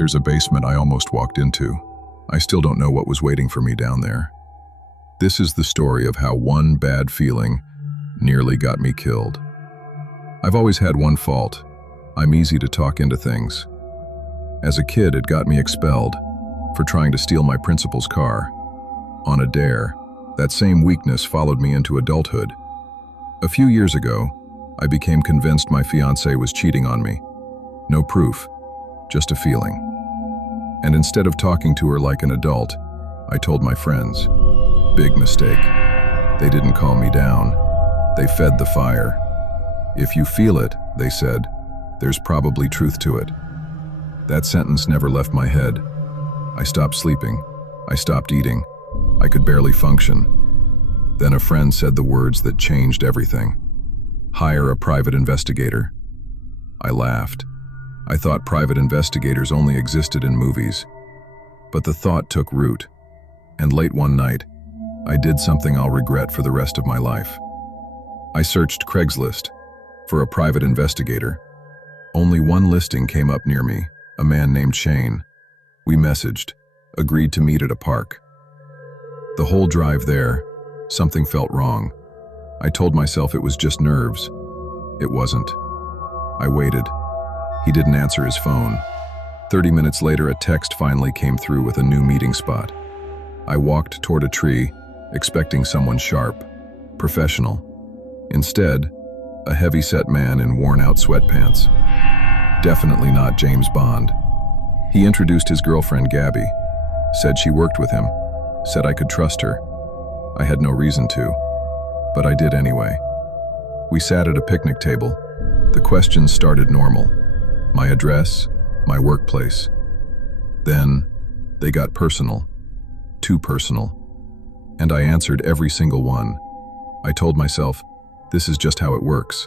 There's a basement I almost walked into. I still don't know what was waiting for me down there. This is the story of how one bad feeling nearly got me killed. I've always had one fault. I'm easy to talk into things. As a kid, it got me expelled for trying to steal my principal's car. On a dare, that same weakness followed me into adulthood. A few years ago, I became convinced my fiancée was cheating on me. No proof, just a feeling. And instead of talking to her like an adult, I told my friends. Big mistake. They didn't calm me down. They fed the fire. If you feel it, they said, there's probably truth to it. That sentence never left my head. I stopped sleeping. I stopped eating. I could barely function. Then a friend said the words that changed everything. Hire a private investigator. I laughed. I thought private investigators only existed in movies. But the thought took root. And late one night, I did something I'll regret for the rest of my life. I searched Craigslist for a private investigator. Only one listing came up near me, a man named Shane. We messaged, agreed to meet at a park. The whole drive there, something felt wrong. I told myself it was just nerves. It wasn't. I waited. He didn't answer his phone. 30 minutes later, a text finally came through with a new meeting spot. I walked toward a tree, expecting someone sharp, professional. Instead, a heavy-set man in worn-out sweatpants. Definitely not James Bond. He introduced his girlfriend, Gabby, said she worked with him, said I could trust her. I had no reason to, but I did anyway. We sat at a picnic table. The questions started normal. My address, my workplace. Then, they got personal. Too personal. And I answered every single one. I told myself, this is just how it works.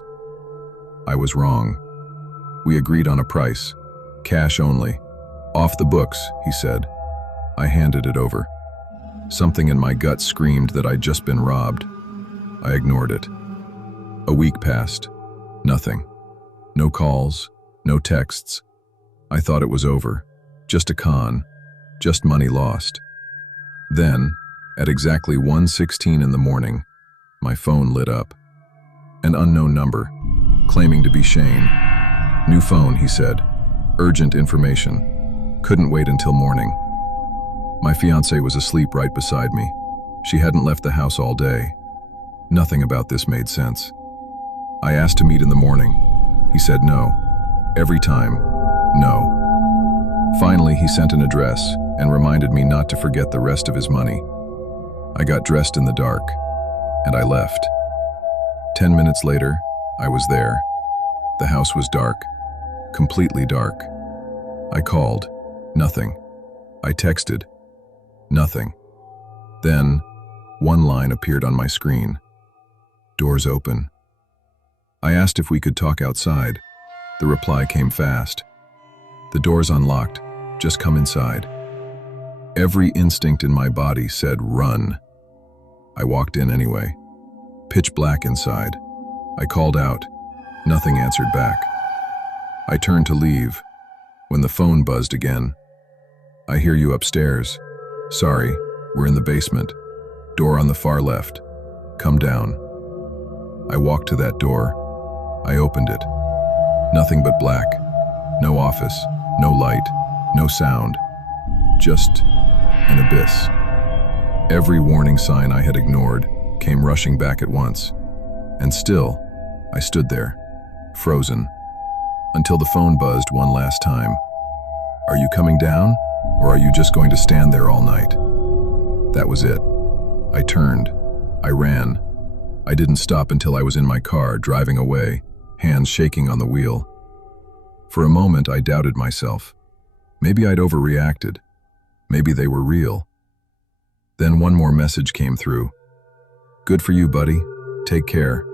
I was wrong. We agreed on a price. Cash only. Off the books, he said. I handed it over. Something in my gut screamed that I'd just been robbed. I ignored it. A week passed. Nothing. No calls, no texts. I thought it was over. Just a con. Just money lost. Then, at exactly 1:16 in the morning, my phone lit up. An unknown number, claiming to be Shane. New phone, he said. Urgent information. Couldn't wait until morning. My fiancée was asleep right beside me. She hadn't left the house all day. Nothing about this made sense. I asked to meet in the morning. He said no. Every time, no. Finally, he sent an address and reminded me not to forget the rest of his money. I got dressed in the dark, and I left. 10 minutes later, I was there. The house was dark, completely dark. I called. Nothing. I texted. Nothing. Then, one line appeared on my screen. Doors open. I asked if we could talk outside. The reply came fast. The door's unlocked. Just come inside. Every instinct in my body said run. I walked in anyway. Pitch black inside. I called out. Nothing answered back. I turned to leave when the phone buzzed again. I hear you upstairs. Sorry, we're in the basement. Door on the far left. Come down. I walked to that door. I opened it. Nothing but black. No office, no light, no sound. Just an abyss. Every warning sign I had ignored came rushing back at once. And still, I stood there, frozen, until the phone buzzed one last time. Are you coming down, or are you just going to stand there all night? That was it. I turned. I ran. I didn't stop until I was in my car, driving away, hands shaking on the wheel. For a moment, I doubted myself. Maybe I'd overreacted. Maybe they were real. Then one more message came through. Good for you, buddy. Take care.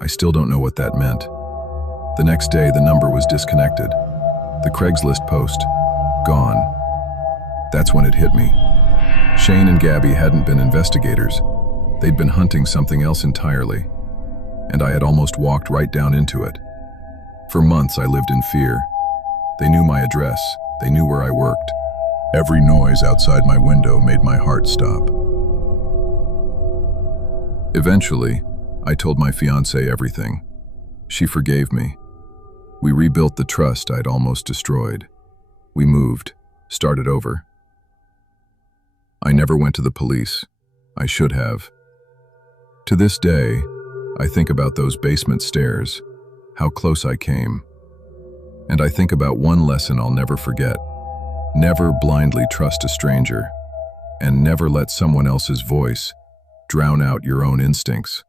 I still don't know what that meant. The next day, the number was disconnected. The Craigslist post, gone. That's when it hit me. Shane and Gabby hadn't been investigators. They'd been hunting something else entirely. And I had almost walked right down into it. For months, I lived in fear. They knew my address, They knew where I worked. Every noise outside my window made my heart stop. Eventually, I told my fiancée everything. She forgave me. We rebuilt the trust I'd almost destroyed. We moved, started over. I never went to the police. I should have. To this day, I think about those basement stairs, how close I came. And I think about one lesson I'll never forget. Never blindly trust a stranger, and never let someone else's voice drown out your own instincts.